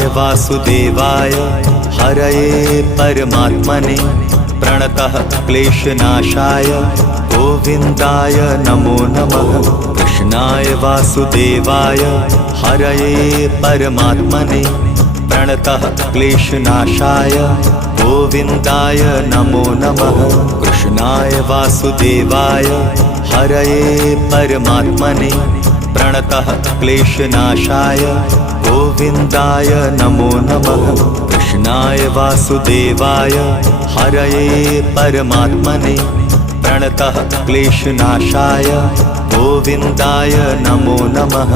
कृष्णाय वासुदेवाय हरये परमात्मने प्रणतः क्लेशनाशाय गोविन्दाय नमो नमः। कृष्णाय वासुदेवाय हरये परमात्मने प्रणतः क्लेशनाशाय गोविन्दाय नमो नमः। कृष्णाय वासुदेवाय हरये परमात्मने प्रणतः क्लेशनाशाय गोविन्दाय नमो नमः। कृष्णाय वासुदेवाय हरये परमात्मने प्रणतः क्लेशनाशाय गोविन्दाय नमो नमः।